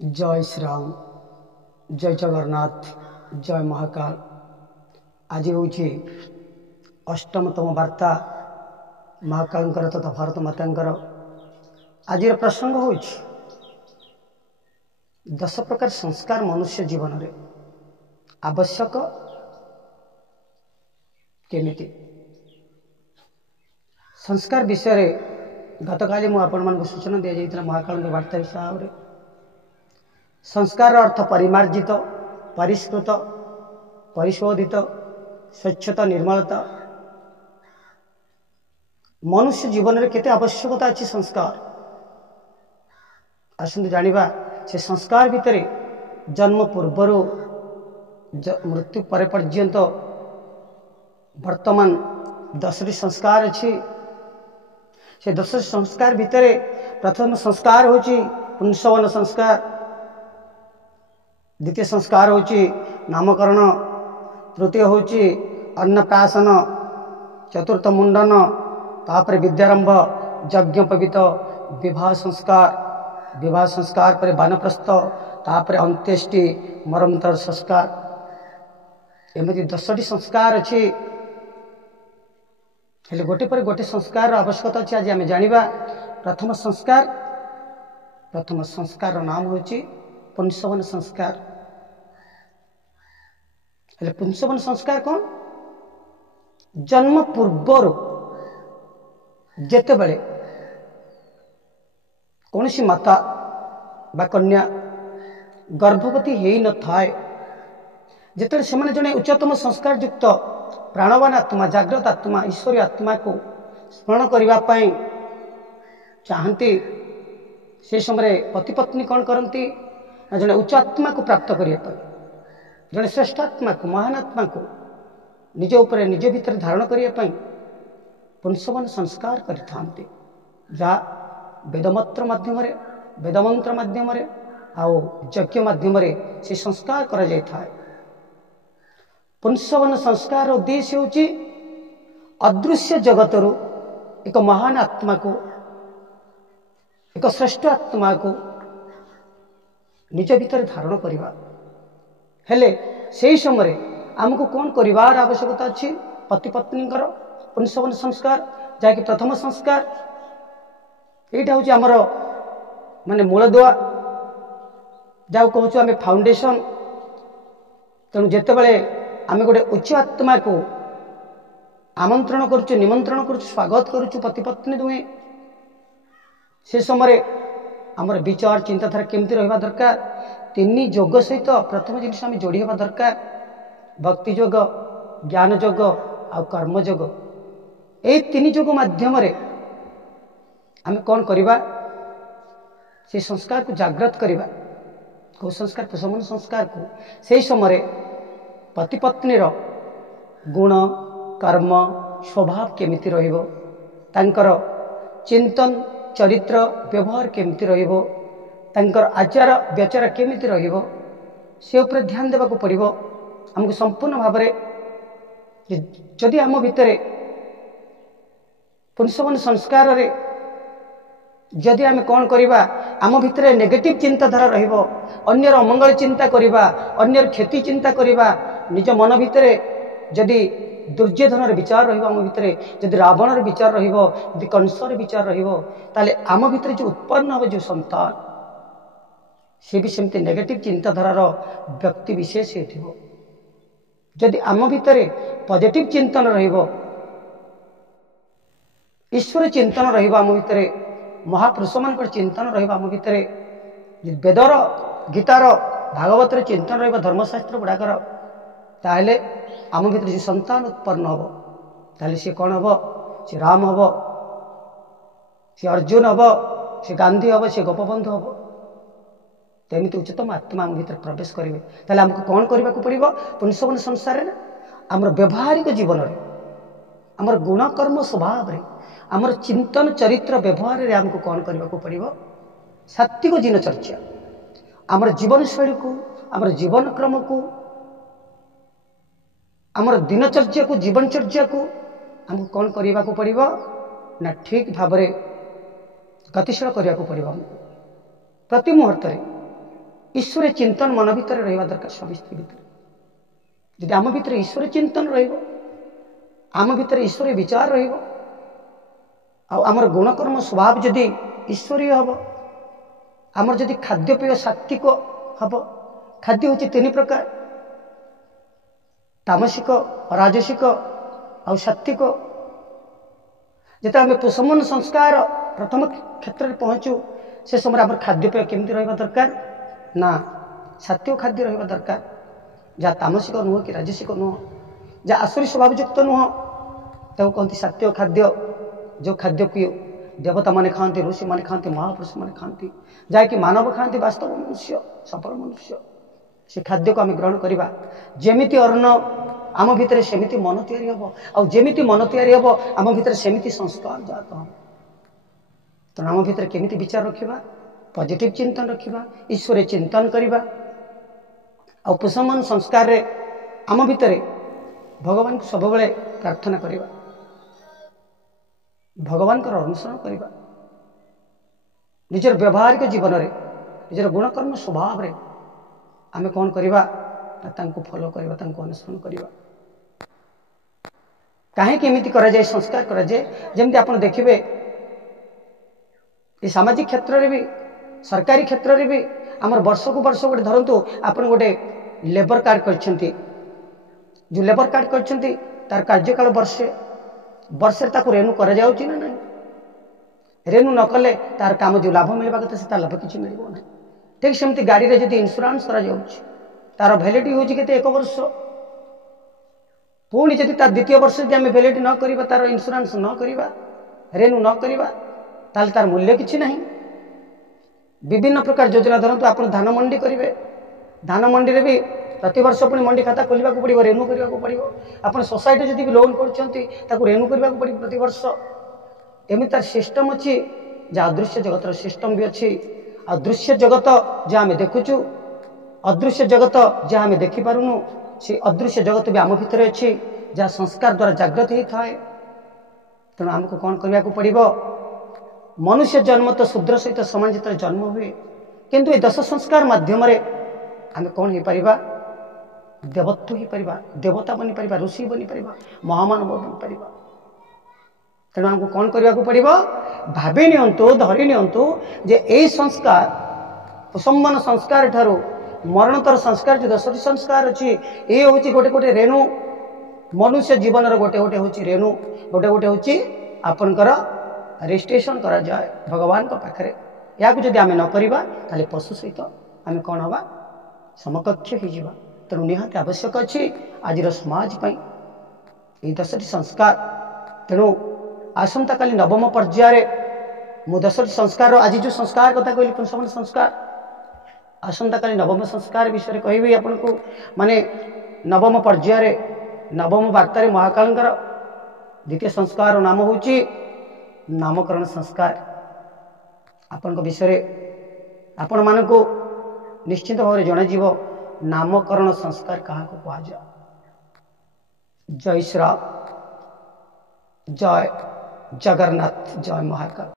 जय श्री राम, जय जगन्नाथ, जय महाकाल। आज हूँ अष्टमतम वार्ता महाकाल तथा भारत माता। आज प्रसंग हूँ 10 प्रकार संस्कार मनुष्य जीवन में आवश्यक केमिति। संस्कार विषय गतकाली मुझे सूचना दी जाता महाकाल वार्ता हिसाब से। संस्कार अर्थ परिमार्जित, परिष्कृत, परिशोधित, स्वच्छता, निर्मलता। मनुष्य जीवन में केते आवश्यकता अच्छी संस्कार। आसतु जानिबा से संस्कार भितर जन्म पूर्वर मृत्यु पर पर्यंत वर्तमान 10 संस्कार अच्छी। से 10 संस्कार भितर प्रथम संस्कार होची पुंसवन संस्कार, द्वितीय संस्कार होची नामकरण, तृतीय होची अन्नप्राशन, चतुर्थ मुंडन, तापर विद्यारंभ, यज्ञोपवीत, विवाह संस्कार, विवाह संस्कार पर बानप्रस्थ, तापर अंत्येष्टि, मरणोत्तर संस्कार। एमती 10 संस्कार अच्छी। हेले गोटे पर गोटे संस्कार आवश्यकता अच्छी। आज आम जानिबा प्रथम संस्कार नाम होची पुंसवन संस्कार। हेले पुंसवन संस्कार कौन? जन्म पूर्वर जेते बळे कौनसी माता बा कन्या गर्भवती हेई न थाए, जेते से जने उच्चतम संस्कार युक्त प्राणवान आत्मा, जाग्रत आत्मा, ईश्वरी आत्मा को स्मरण करने चाहती, से समय पति पत्नी कौन करती ना जने उच्च आत्मा को प्राप्त करने, जने श्रेष्ठ आत्मा को, महान आत्मा को निज उपरे निज भीतर धारण करने पुंसवन संस्कार करते। जहाँ वेदमंत्र माध्यम, वेदमंत्र माध्यम आउ यज्ञ माध्यम से संस्कार करा जाय था। पुंसवन संस्कार उद्देश्य होची अदृश्य जगतरु एक महान आत्मा को, एक श्रेष्ठ आत्मा को निज भीतर धारण करवा। हेले से समय आमको कौन करिवार आवश्यकता अच्छी? पति पत्नी पुंसवन संस्कार, जहाँकि प्रथम संस्कार यहाँ हूँ आमर माने मूलदुआ, जहाँ कहूँ आम फाउंडेशन। तेणु जिते बड़े आम गोटे उच्च आत्मा को आमंत्रण करुचु, निमंत्रण करुचु, स्वागत करुचु पति पत्नी दुहे, से समय आमर विचार चिंताधारा केमती रहा दरकार? 3 योग सहित प्रथम जिनिस आम जोड़ी हवा दरकार। भक्ति योग, ज्ञान योग आ कर्म योग। ए 3 योग माध्यम आम कौन करवा? से संस्कार को जागृत करवा। कौ संस्कार? पुंसवन संस्कार को। से समय पति पत्नीर गुण, कर्म, स्वभाव केमिति रहिबो, तांकर चिंतन, चरित्र, व्यवहार केमिति रहिबो, तांकर आचार व्यचार केमिति रहिबो, से ऊपर ध्यान देबाक पड़िबो। हमको संपूर्ण भाव जदि आम भितर पुंसवन संस्कार रे जदि आम कौन करवा, आम भितर नेगेटिव चिंताधारा रहिबो, अन्यर अमंगल चिंता करवा, अन्यर क्षति चिंता करवा, निज मन भितर जदि दुर्योधन विचार रहिबो, आम भितर जदि रावण विचार रहिबो, जदि कंसर विचार रहिबो, ताले आम भितर जो उत्पन्न हो जो संतान, से भी सेमती नेगेटिव चिंताधारार व्यक्ति विशेष हेथिबो। जदि आम भितर पॉजिटिव चिंतन रहिबो, ईश्वर चिंतन रहिबो, आम भितर महापुरुष मान चिंतन रहिबो, आम भितर वेदर, गीतार, भागवतर चिंतन रहिबो, धर्मशास्त्र गुड़ाकर, ताहले आम भितर जो संतान उत्पन्न हम, ताहले से कौन हम? से राम हम, से अर्जुन हम, से गांधी हम, से गोपबंधु हम। तेमती उच्चतम आत्मा आम भीतर प्रवेश करेंगे। ताहले आमको कौन करने को पड़ो? पुंसवन संसार ना आमर व्यवहारिक जीवन में, आमर गुण, कर्म, स्वभाव रे, आमर चिंतन, चरित्र, व्यवहार रे आमको कौन करने को पड़ो? सात्विक दिनचर्या, आमर जीवन शैली को, आमर जीवन क्रम को, आमर दिनचर्या को, जीवनचर्या को आमको कौन करने को पड़ो ना? ठीक भाव गतिशील करने को पड़ो। प्रति मुहूर्त ईश्वर चिंतन मन भितर रहा दरकार स्वामी स्त्री भितर जदि आम भितर ईश्वर चिंतन आम भितर ईश्वर विचार आमर गुणकर्म स्वभाव जदि ईश्वरीय हम आमर जदि खाद्यपेय सात्विक हम खाद्य हूँ तीन प्रकार तामसिक राजसिक आ सात्विक जिते आम पुषमन संस्कार प्रथम क्षेत्र में पहुँचू से समय आम खाद्यपेय केमती रहा दरकार ना सात्विक खाद्य रहा दरकार जहाँ तामसिक नुह कि राजसिक नुह जहाँ आसुरी स्वभावयुक्त नुह ताको कहते सात्विक खाद्य जो खाद्य की देवता माने खाती ऋषि माने खाती महापुरुष माने खाती जहाँकि मानव खाती वास्तव मनुष्य सफल मनुष्य से खाद्य को आम ग्रहण करवा जेमिति अन्न आम भितर सेमिति मन तैयारी हम आमिति मन तैयारी हम आम भितर सेमिति संस्कार जात हम तेणु आम भितर केमिति विचार रखा पॉजिटिव चिंतन रखा ईश्वर चिंतन करवा पुषमन संस्कार रे आम भितर भगवान को सब बेले प्रार्थना करवा भगवान का अनुसरण करवा निजर व्यवहारिक जीवन में निजर गुणकर्म स्वभाव रे आमे कौन करवा तांको फॉलो करवा तांको अनुसरण करवा कहीं केमिति करा जाए संस्कार करा जाए जेमति आपण देखिबे ये सामाजिक क्षेत्र रे भी सरकारी क्षेत्र रे भी आमर वर्ष को वर्ष गोटे धरतु आपण गोटे लेबर कार्ड करछंती जो लेबर कार्ड करछंती तार कार्यकाल वर्षे वर्षे ताको रेनु करा जाउची ना नहीं रेनु न कले तार काम जो लाभ मिलबा कते से तार लाभ किछि मिलिबो नहीं ठीक सेमती गाड़ी रे जदि इंश्योरेंस करा जाउची तार वैलिडिटी होची केते 1 वर्ष पुणी जदि तार द्वितीय वर्ष जदि आमे वैलिडिटी न करिबा तार इंश्योरेंस न करिबा रेनु न करिबा ताल तार मूल्य किछि नहीं विभिन्न प्रकार योजना धरतु आप धान मंडी करेंगे धान मंडी रे भी प्रति वर्ष पुणी मंडी खाता खोलने को पड़ो रेन्यू करने को पड़ो आप सोसाइटी जदि भी लोन कर रेन्यू करने को पड़ो प्रति वर्ष एमती तार सिस्टम अच्छी जहाँ अदृश्य जगतर सिस्टम भी अच्छी अदृश्य जगत जहाँ आम देखुचु अदृश्य जगत जहाँ आम देखिपारूनु से अदृश्य जगत भी आम भितर अच्छी जहाँ संस्कार द्वारा जागृत होता है तेणु आमको कौन करने को पड़ो मनुष्य जन्म तो शूद्र सहित समान जिते जन्म हुए किंतु ये 10 संस्कार माध्यम आम कौन हो पारिबा देवत्व हो पारिबा देवता बनी पारिबा ऋषि बनी पारिबा महामानव बनी पारिबा तेणु आमको कौन करने को पड़ो भाभी नियंतु धरी नियंतु जे ए संस्कार पुषमन संस्कार ठारू मरणोत्तर संस्कार जो 10 संस्कार अच्छी ये हूँ गोटे गोटे रेणु मनुष्य जीवन गोटे गोटे हूँ रेणु गोटे गोटे हूँ आपणकर रजिस्ट्रेशन करा जाए भगवान को पाखरे या जदि आम न करवा ताले पशु सहित आम कौन हवा समकक्ष हो तेणु निहाती आवश्यक अच्छी आज समाज ये 10टी संस्कार तेणु आसंता काली नवम पर्याय मु 10टी संस्कार आज जो संस्कार कथा कहली पुंसवन संस्कार आसंता काली नवम संस्कार विषय कहबी आपन को माने नवम पर्याय नवम वार्तार महाकालंकर द्वितीय संस्कार नाम होची नामकरण संस्कार आपण विषय आपण मान को निश्चित भाव जन नामकरण संस्कार क्या कह जा जय श्री राम जय जगन्नाथ जय महाकाल।